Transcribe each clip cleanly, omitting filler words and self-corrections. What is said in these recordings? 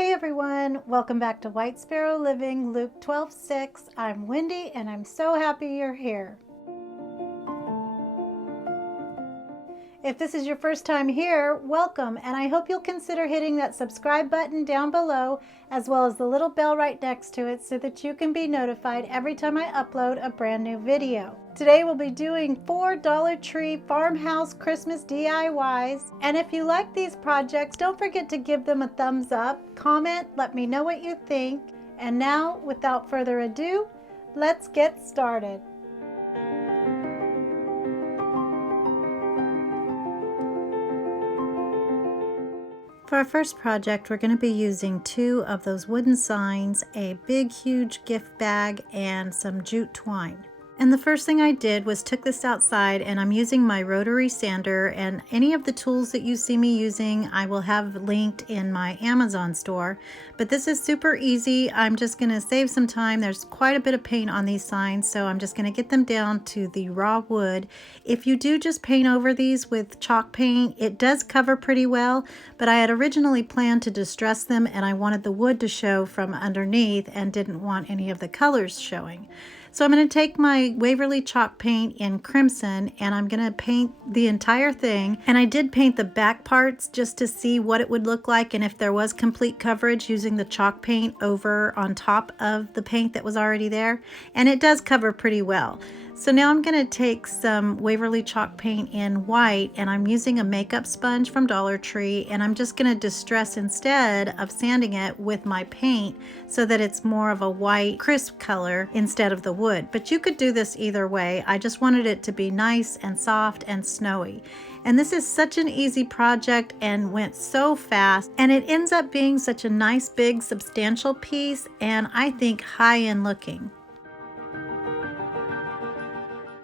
Hey everyone, welcome back to White Sparrow Living, Luke 12:6. I'm Wendy and I'm so happy you're here. If this is your first time here, welcome, and I hope you'll consider hitting that subscribe button down below as well as the little bell right next to it so that you can be notified every time I upload a brand new video. Today we'll be doing 4 Dollar Tree Farmhouse Christmas DIYs, and if you like these projects, don't forget to give them a thumbs up, comment, let me know what you think, and now without further ado, let's get started. For our first project, we're going to be using 2 of those wooden signs, a big huge gift bag, and some jute twine. And the first thing I did was took this outside, and I'm using my rotary sander, and any of the tools that you see me using I will have linked in my Amazon store. But this is super easy. I'm just going to save some time. There's quite a bit of paint on these signs, so I'm just going to get them down to the raw wood. If you do just paint over these with chalk paint, it does cover pretty well, but I had originally planned to distress them and I wanted the wood to show from underneath and didn't want any of the colors showing. So I'm going to take my Waverly chalk paint in crimson and I'm going to paint the entire thing. And I did paint the back parts just to see what it would look like and if there was complete coverage using the chalk paint over on top of the paint that was already there. And it does cover pretty well. So now I'm going to take some Waverly chalk paint in white, and I'm using a makeup sponge from Dollar Tree, and I'm just going to distress instead of sanding it with my paint so that it's more of a white crisp color instead of the wood. But you could do this either way. I just wanted it to be nice and soft and snowy. And this is such an easy project and went so fast, and it ends up being such a nice big substantial piece, and I think high-end looking.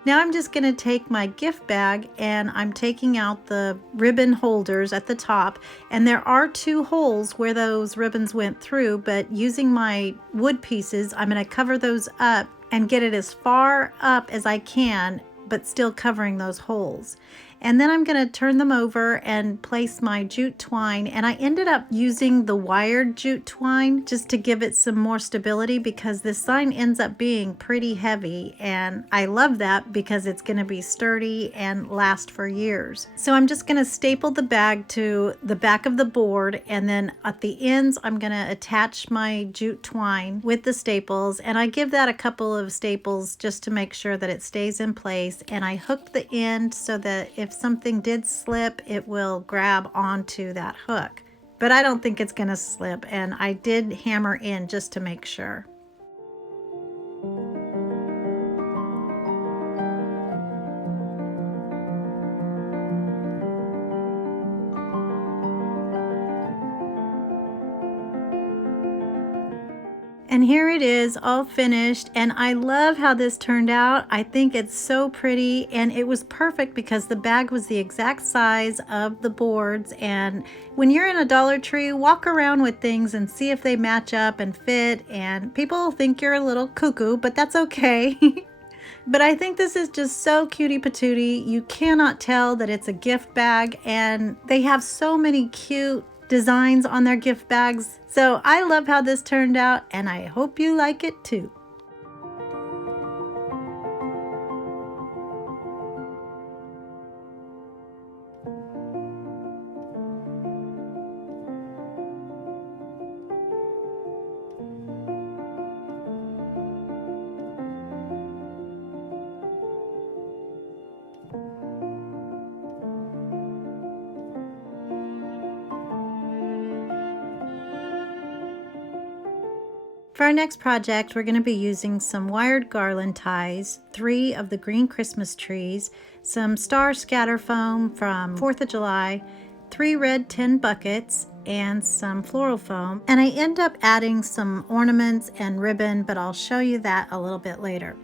Now I'm just going to take my gift bag and I'm taking out the ribbon holders at the top, and there are 2 holes where those ribbons went through, but using my wood pieces I'm going to cover those up and get it as far up as I can but still covering those holes. And then I'm going to turn them over and place my jute twine, and I ended up using the wired jute twine just to give it some more stability because this sign ends up being pretty heavy, and I love that because it's going to be sturdy and last for years. So I'm just going to staple the bag to the back of the board, and then at the ends I'm going to attach my jute twine with the staples, and I give that a couple of staples just to make sure that it stays in place, and I hook the end so that if something did slip, it will grab onto that hook. But I don't think it's going to slip, and I did hammer in just to make sure. And here it is all finished, and I love how this turned out. I think it's so pretty, and it was perfect because the bag was the exact size of the boards. And when you're in a Dollar Tree, walk around with things and see if they match up and fit, and people think you're a little cuckoo, but that's okay. But I think this is just so cutie patootie. You cannot tell that it's a gift bag, and they have so many cute designs on their gift bags. So I love how this turned out, and I hope you like it too. For our next project, we're going to be using some wired garland ties, 3 of the green Christmas trees, some star scatter foam from 4th of July, 3 red tin buckets, and some floral foam. And I end up adding some ornaments and ribbon, but I'll show you that a little bit later.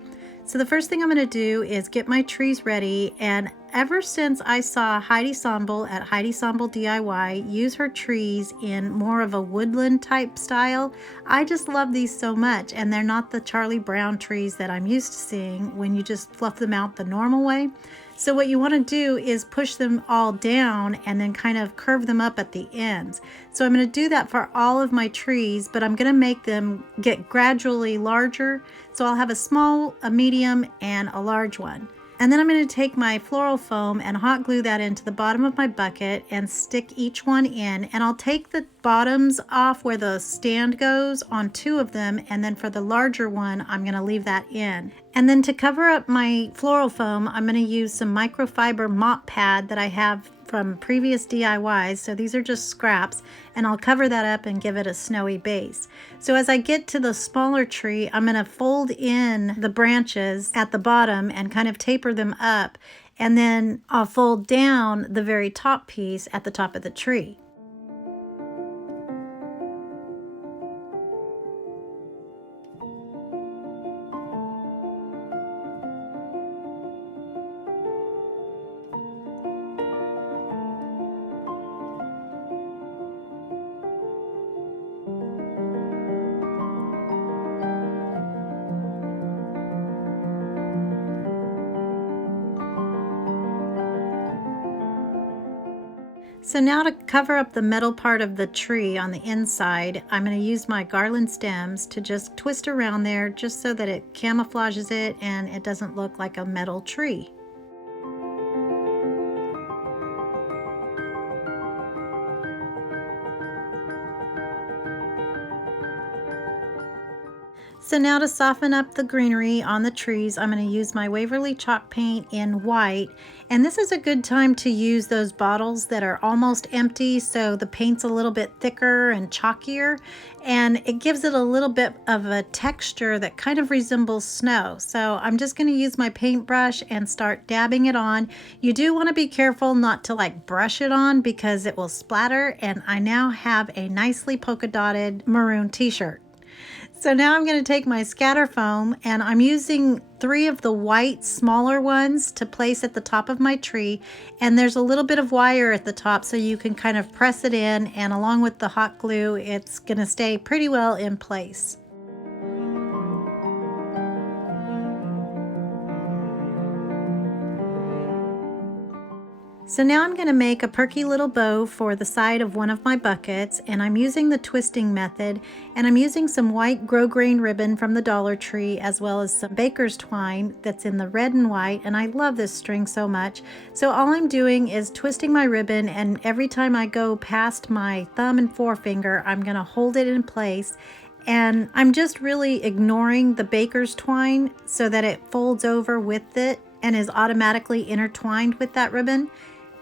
So the first thing I'm going to do is get my trees ready, and ever since I saw Heidi Sonbel at Heidi Sonbel DIY use her trees in more of a woodland type style, I just love these so much, and they're not the Charlie Brown trees that I'm used to seeing when you just fluff them out the normal way. So what you want to do is push them all down and then kind of curve them up at the ends. So I'm going to do that for all of my trees, but I'm going to make them get gradually larger. So I'll have a small, a medium, and a large one. And then I'm going to take my floral foam and hot glue that into the bottom of my bucket and stick each one in. And I'll take the bottoms off where the stand goes on 2 of them, and then for the larger one I'm going to leave that in. And then to cover up my floral foam, I'm going to use some microfiber mop pad that I have from previous DIYs. So these are just scraps, and I'll cover that up and give it a snowy base. So as I get to the smaller tree, I'm going to fold in the branches at the bottom and kind of taper them up, and then I'll fold down the very top piece at the top of the tree. So now to cover up the metal part of the tree on the inside, I'm going to use my garland stems to just twist around there just so that it camouflages it and it doesn't look like a metal tree. So now to soften up the greenery on the trees, I'm going to use my Waverly chalk paint in white. And this is a good time to use those bottles that are almost empty, so the paint's a little bit thicker and chalkier, and it gives it a little bit of a texture that kind of resembles snow. So I'm just going to use my paintbrush and start dabbing it on. You do want to be careful not to like brush it on because it will splatter, and I now have a nicely polka dotted maroon t-shirt. So now I'm going to take my scatter foam, and I'm using 3 of the white smaller ones to place at the top of my tree, and there's a little bit of wire at the top so you can kind of press it in, and along with the hot glue it's going to stay pretty well in place. So now I'm going to make a perky little bow for the side of one of my buckets, and I'm using the twisting method, and I'm using some white grosgrain ribbon from the Dollar Tree as well as some baker's twine that's in the red and white, and I love this string so much. So all I'm doing is twisting my ribbon, and every time I go past my thumb and forefinger I'm going to hold it in place, and I'm just really ignoring the baker's twine so that it folds over with it and is automatically intertwined with that ribbon.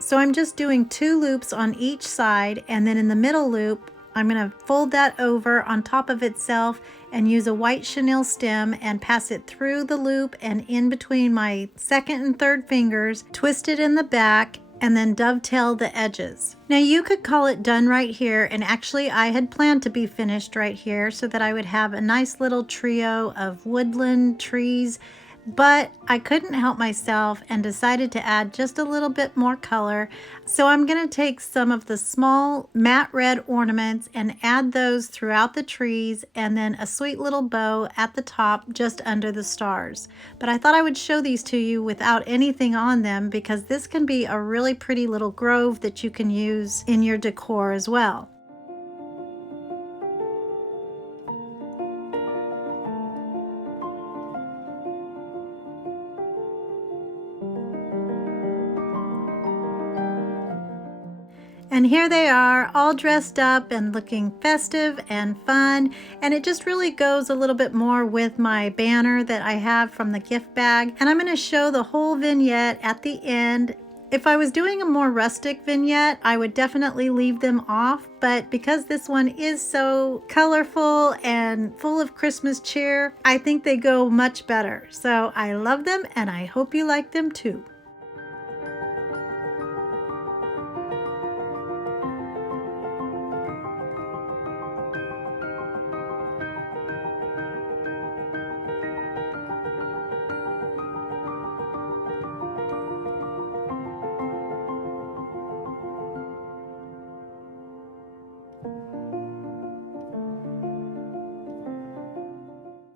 So I'm just doing 2 loops on each side, and then in the middle loop I'm going to fold that over on top of itself and use a white chenille stem and pass it through the loop and in between my 2nd and 3rd fingers, twist it in the back, and then dovetail the edges. Now you could call it done right here, and actually I had planned to be finished right here so that I would have a nice little trio of woodland trees, but I couldn't help myself and decided to add just a little bit more color. So I'm going to take some of the small matte red ornaments and add those throughout the trees, and then a sweet little bow at the top just under the stars. But I thought I would show these to you without anything on them because this can be a really pretty little grove that you can use in your decor as well. And here they are, all dressed up and looking festive and fun, and it just really goes a little bit more with my banner that I have from the gift bag. And I'm going to show the whole vignette at the end. If I was doing a more rustic vignette, I would definitely leave them off, but because this one is so colorful and full of Christmas cheer, I think they go much better. So I love them, and I hope you like them too.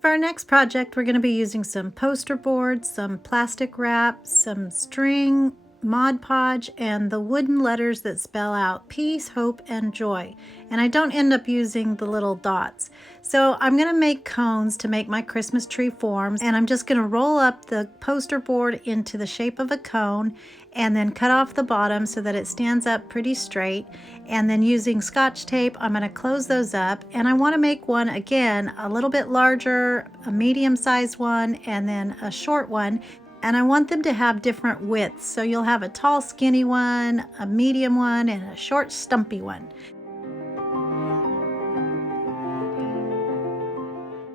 For our next project, we're going to be using some poster boards, some plastic wrap, some string, Mod Podge, and the wooden letters that spell out peace, hope, and joy. And I don't end up using the little dots. So I'm going to make cones to make my Christmas tree forms, and I'm just going to roll up the poster board into the shape of a cone and then cut off the bottom so that it stands up pretty straight. And then using Scotch tape, I'm going to close those up, and I want to make one again a little bit larger, a medium-sized one, and then a short one. And I want them to have different widths. So you'll have a tall, skinny one, a medium one, and a short, stumpy one.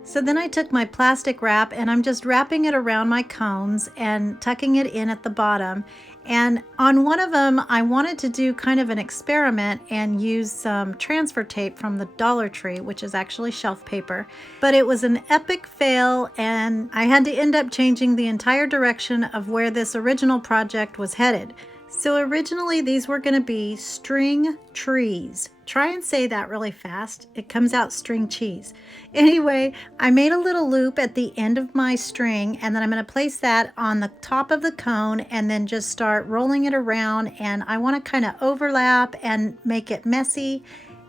So then I took my plastic wrap and I'm just wrapping it around my cones and tucking it in at the bottom. And on one of them, I wanted to do kind of an experiment and use some transfer tape from the Dollar Tree, which is actually shelf paper. But it was an epic fail, and I had to end up changing the entire direction of where this original project was headed. So originally these were going to be string trees. Try and say that really fast. It comes out string cheese. Anyway, I made a little loop at the end of my string, and then I'm going to place that on the top of the cone and then just start rolling it around. And I want to kind of overlap and make it messy.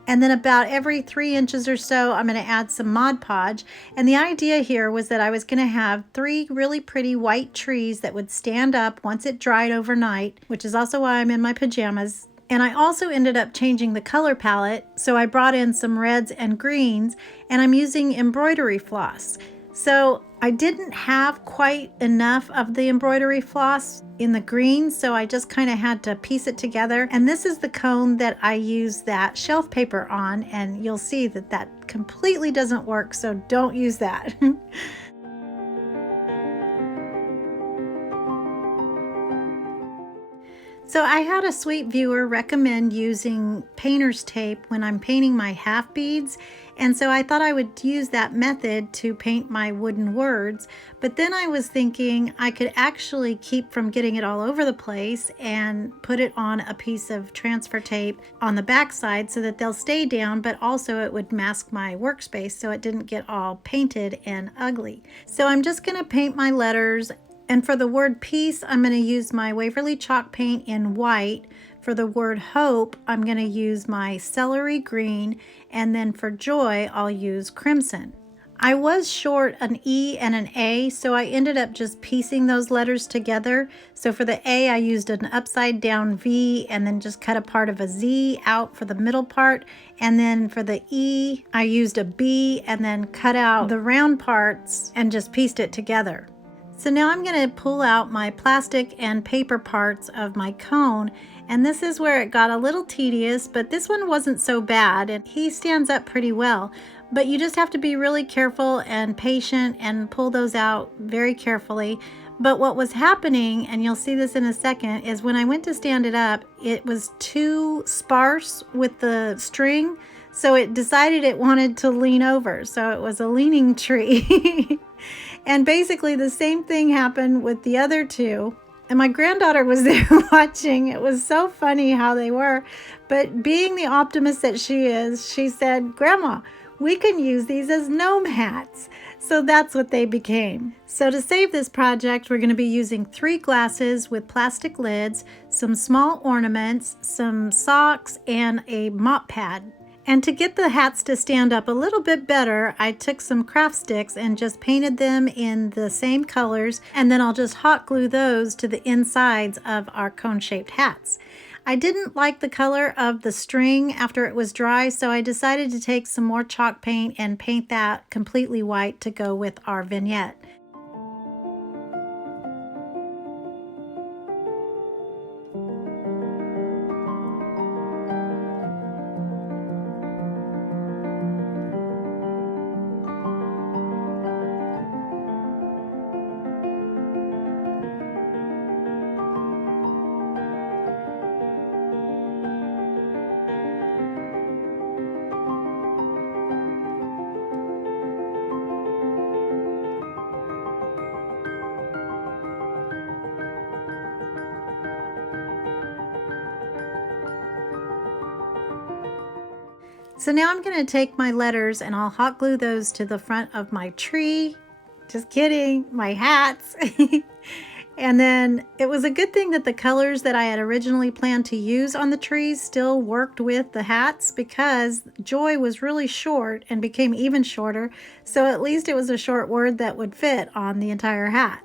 And then about every 3 inches or so, I'm going to add some Mod Podge. And the idea here was that I was going to have 3 really pretty white trees that would stand up once it dried overnight, which is also why I'm in my pajamas. And I also ended up changing the color palette, so I brought in some reds and greens, and I'm using embroidery floss. So I didn't have quite enough of the embroidery floss in the green, so I just kind of had to piece it together. And this is the cone that I use that shelf paper on, and you'll see that that completely doesn't work, so don't use that. So I had a sweet viewer recommend using painter's tape when I'm painting my half beads, and so I thought I would use that method to paint my wooden words. But then I was thinking I could actually keep from getting it all over the place and put it on a piece of transfer tape on the back side so that they'll stay down, but also it would mask my workspace so it didn't get all painted and ugly. So I'm just going to paint my letters. And for the word peace, I'm going to use my Waverly chalk paint in white. For the word hope, I'm going to use my celery green. And then for joy, I'll use crimson. I was short an E and an A, so I ended up just piecing those letters together. So for the A, I used an upside down V and then just cut a part of a Z out for the middle part. And then for the E, I used a B and then cut out the round parts and just pieced it together. So now I'm going to pull out my plastic and paper parts of my cone, and this is where it got a little tedious, but this one wasn't so bad, and he stands up pretty well. But you just have to be really careful and patient and pull those out very carefully. But what was happening, and you'll see this in a second, is when I went to stand it up, it was too sparse with the string, so it decided it wanted to lean over. So it was a leaning tree. And basically the same thing happened with the other two. And my granddaughter was there watching. It was so funny how they were. But being the optimist that she is, she said, "Grandma, we can use these as gnome hats." So that's what they became. So to save this project, we're going to be using 3 glasses with plastic lids, some small ornaments, some socks, and a mop pad. And to get the hats to stand up a little bit better, I took some craft sticks and just painted them in the same colors, and then I'll just hot glue those to the insides of our cone-shaped hats. I didn't like the color of the string after it was dry, so I decided to take some more chalk paint and paint that completely white to go with our vignette. So now I'm going to take my letters and I'll hot glue those to the front of my tree. Just kidding, my hats. And then it was a good thing that the colors that I had originally planned to use on the trees still worked with the hats, because Joy was really short and became even shorter. So at least it was a short word that would fit on the entire hat.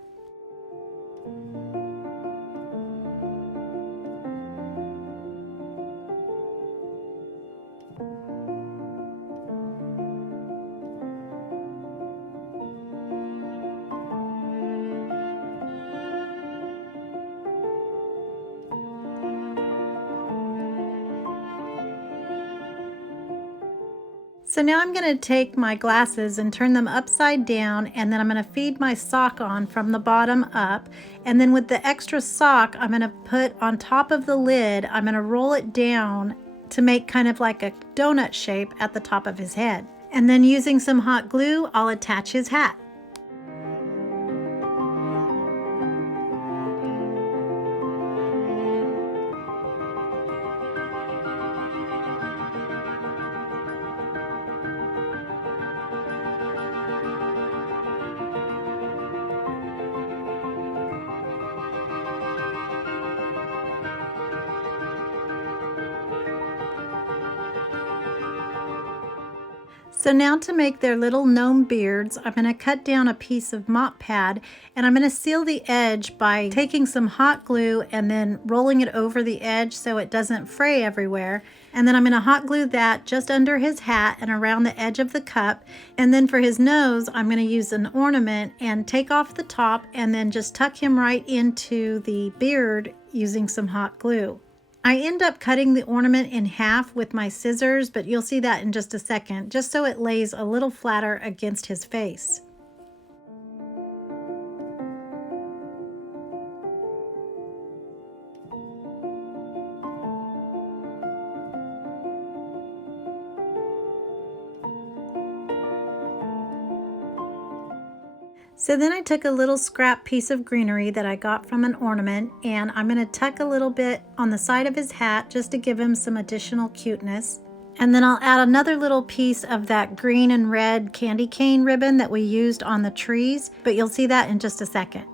So now I'm going to take my glasses and turn them upside down, and then I'm going to feed my sock on from the bottom up. And then with the extra sock, I'm going to put on top of the lid, I'm going to roll it down to make kind of like a donut shape at the top of his head. And then using some hot glue, I'll attach his hat. So now to make their little gnome beards, I'm going to cut down a piece of mop pad, and I'm going to seal the edge by taking some hot glue and then rolling it over the edge so it doesn't fray everywhere. And then I'm going to hot glue that just under his hat and around the edge of the cup. And then for his nose, I'm going to use an ornament and take off the top and then just tuck him right into the beard using some hot glue. I end up cutting the ornament in half with my scissors, but you'll see that in just a second, just so it lays a little flatter against his face. So then I took a little scrap piece of greenery that I got from an ornament, and I'm going to tuck a little bit on the side of his hat just to give him some additional cuteness. And then I'll add another little piece of that green and red candy cane ribbon that we used on the trees, but you'll see that in just a second.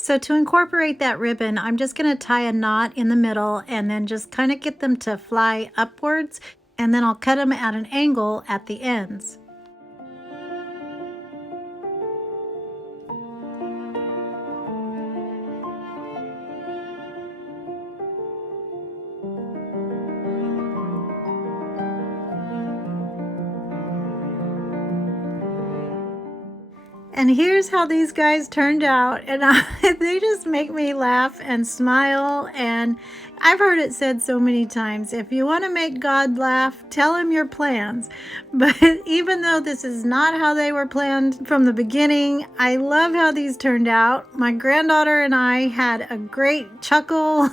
So to incorporate that ribbon, I'm just going to tie a knot in the middle and then just kind of get them to fly upwards, and then I'll cut them at an angle at the ends. And here's how these guys turned out, and they just make me laugh and smile. And I've heard it said so many times, if you want to make God laugh, tell him your plans. But even though this is not how they were planned from the beginning, I love how these turned out. My granddaughter and I had a great chuckle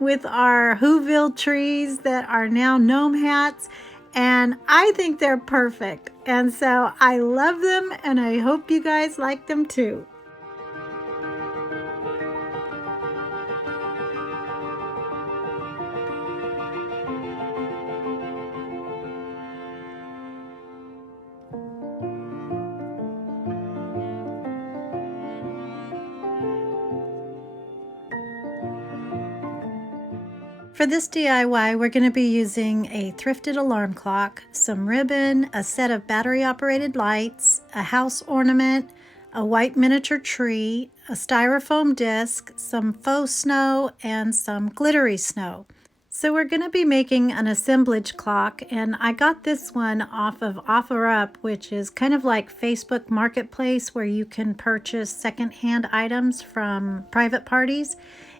with our Whoville trees that are now gnome hats. And I think they're perfect. And so I love them, and I hope you guys like them too. For this DIY, we're going to be using a thrifted alarm clock, some ribbon, a set of battery-operated lights, a house ornament, a white miniature tree, a styrofoam disc, some faux snow, and some glittery snow. So we're going to be making an assemblage clock, and I got this one off of OfferUp, which is kind of like Facebook Marketplace where you can purchase secondhand items from private parties.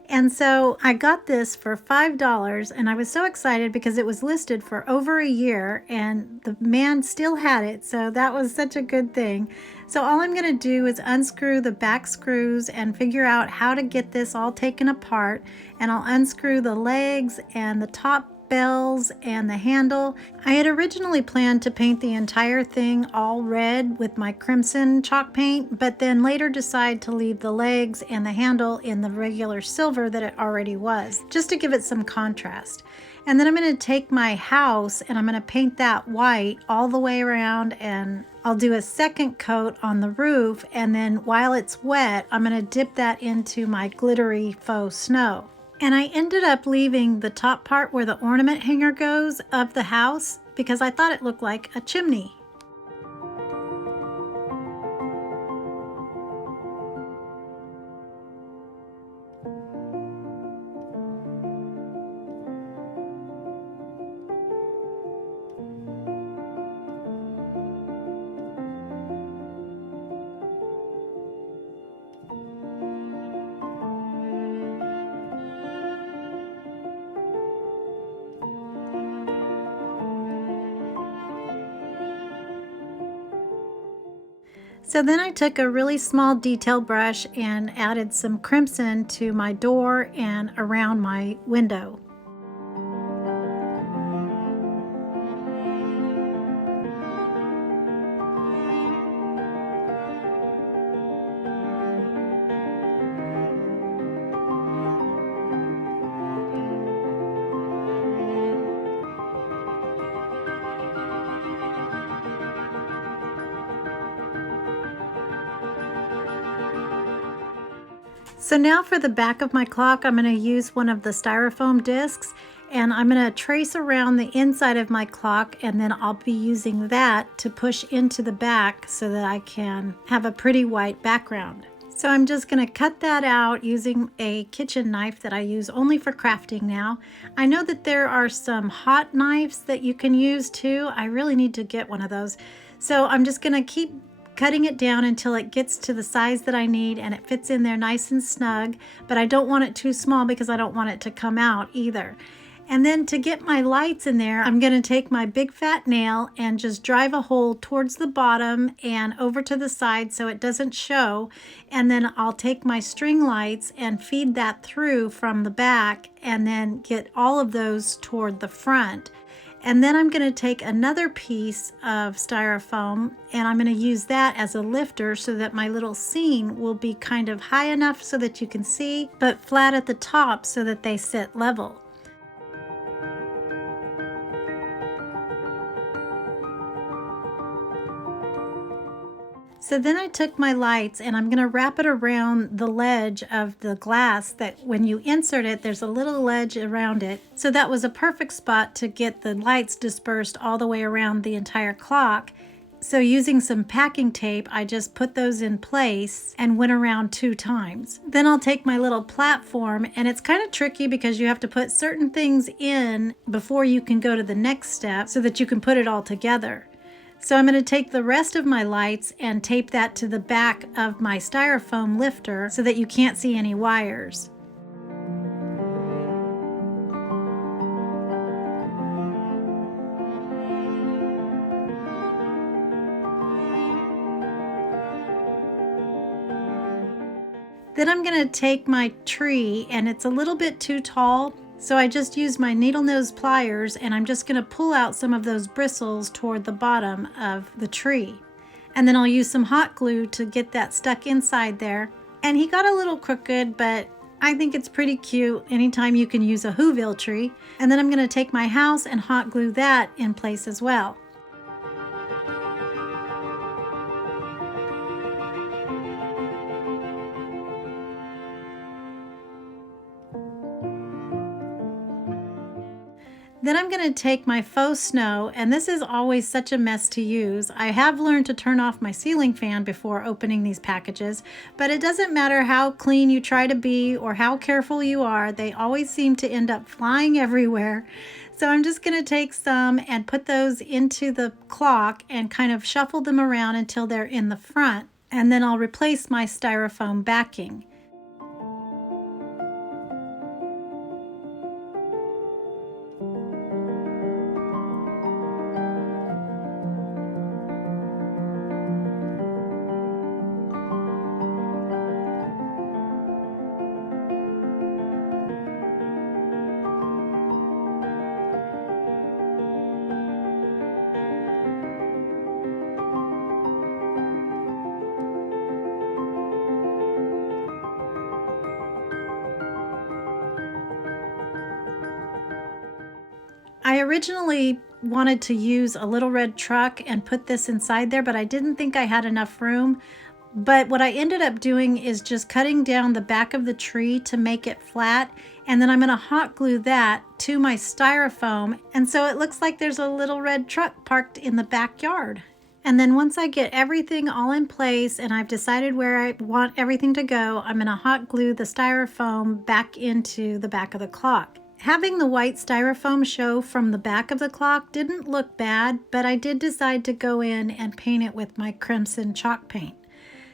And so I got this for $5, and I was so excited because it was listed for over a year and the man still had it, so that was such a good thing. So all I'm going to do is unscrew the back screws and figure out how to get this all taken apart, and I'll unscrew the legs and the top bells and the handle. I had originally planned to paint the entire thing all red with my crimson chalk paint, but then later decided to leave the legs and the handle in the regular silver that it already was, just to give it some contrast. And then I'm going to take my house and I'm going to paint that white all the way around, and I'll do a second coat on the roof, and then while it's wet I'm going to dip that into my glittery faux snow. And I ended up leaving the top part where the ornament hanger goes of the house because I thought it looked like a chimney. So then I took a really small detail brush and added some crimson to my door and around my window. So now for the back of my clock, I'm going to use one of the styrofoam discs, and I'm going to trace around the inside of my clock, and then I'll be using that to push into the back so that I can have a pretty white background. So I'm just going to cut that out using a kitchen knife that I use only for crafting now. I know that there are some hot knives that you can use too. I really need to get one of those. So I'm just going to keep cutting it down until it gets to the size that I need and it fits in there nice and snug, but I don't want it too small because I don't want it to come out either. And then to get my lights in there, I'm going to take my big fat nail and just drive a hole towards the bottom and over to the side so it doesn't show. And then I'll take my string lights and feed that through from the back and then get all of those toward the front. And then I'm going to take another piece of styrofoam and I'm going to use that as a lifter so that my little scene will be kind of high enough so that you can see, but flat at the top so that they sit level. So then I took my lights and I'm going to wrap it around the ledge of the glass that when you insert it, there's a little ledge around it. So that was a perfect spot to get the lights dispersed all the way around the entire clock. So using some packing tape, I just put those in place and went around 2 times. Then I'll take my little platform, and it's kind of tricky because you have to put certain things in before you can go to the next step so that you can put it all together. So I'm going to take the rest of my lights and tape that to the back of my styrofoam lifter so that you can't see any wires. Then I'm going to take my tree, and it's a little bit too tall, so I just used my needle nose pliers and I'm just going to pull out some of those bristles toward the bottom of the tree. And then I'll use some hot glue to get that stuck inside there. And he got a little crooked, but I think it's pretty cute anytime you can use a Whoville tree. And then I'm going to take my house and hot glue that in place as well. Then I'm going to take my faux snow, and this is always such a mess to use. I have learned to turn off my ceiling fan before opening these packages, but it doesn't matter how clean you try to be or how careful you are, they always seem to end up flying everywhere. So I'm just going to take some and put those into the clock and kind of shuffle them around until they're in the front, and then I'll replace my styrofoam backing. I originally wanted to use a little red truck and put this inside there, but I didn't think I had enough room. But what I ended up doing is just cutting down the back of the tree to make it flat, and then I'm going to hot glue that to my styrofoam, and so it looks like there's a little red truck parked in the backyard. And then once I get everything all in place and I've decided where I want everything to go, I'm going to hot glue the styrofoam back into the back of the clock. Having the white styrofoam show from the back of the clock didn't look bad, but I did decide to go in and paint it with my crimson chalk paint.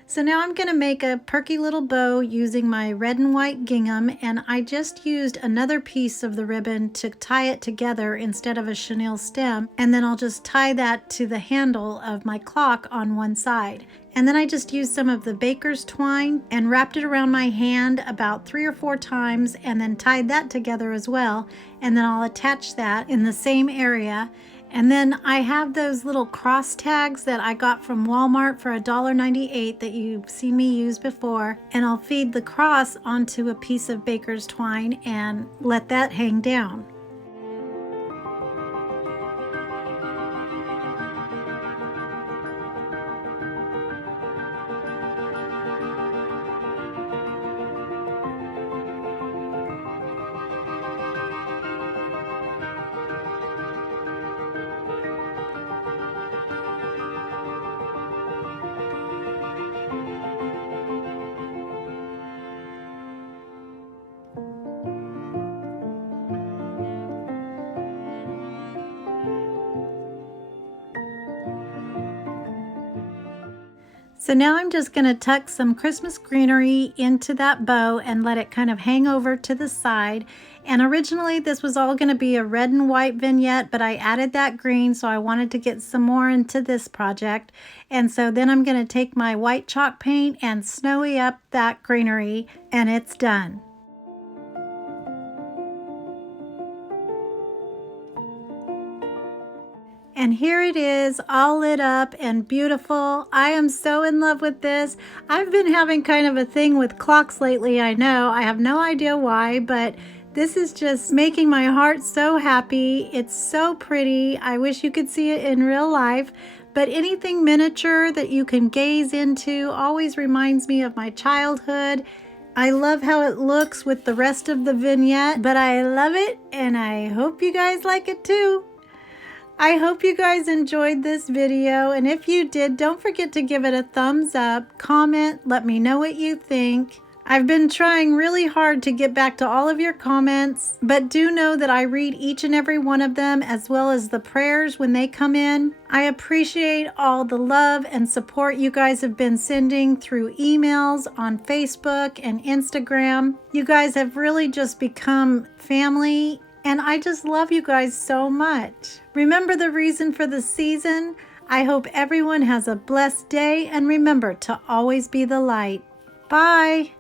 So now I'm going to make a perky little bow using my red and white gingham, and I just used another piece of the ribbon to tie it together instead of a chenille stem, and then I'll just tie that to the handle of my clock on one side. And then I just used some of the baker's twine and wrapped it around my hand about 3 or 4 times, and then tied that together as well, and then I'll attach that in the same area. And then I have those little cross tags that I got from Walmart for $1.98 that you've seen me use before, and I'll feed the cross onto a piece of baker's twine and let that hang down. So now I'm just going to tuck some Christmas greenery into that bow and let it kind of hang over to the side. And originally this was all going to be a red and white vignette, but I added that green, so I wanted to get some more into this project. And so then I'm going to take my white chalk paint and snowy up that greenery, and it's done. And here it is, all lit up and beautiful. I am so in love with this. I've been having kind of a thing with clocks lately, I know. I have no idea why, but this is just making my heart so happy. It's so pretty. I wish you could see it in real life. But anything miniature that you can gaze into always reminds me of my childhood. I love how it looks with the rest of the vignette, but I love it, and I hope you guys like it too. I hope you guys enjoyed this video, and if you did, don't forget to give it a thumbs up, comment, let me know what you think. I've been trying really hard to get back to all of your comments, but do know that I read each and every one of them, as well as the prayers when they come in. I appreciate all the love and support you guys have been sending through emails, on Facebook and Instagram. You guys have really just become family, and I just love you guys so much. Remember the reason for the season. I hope everyone has a blessed day, and remember to always be the light. Bye.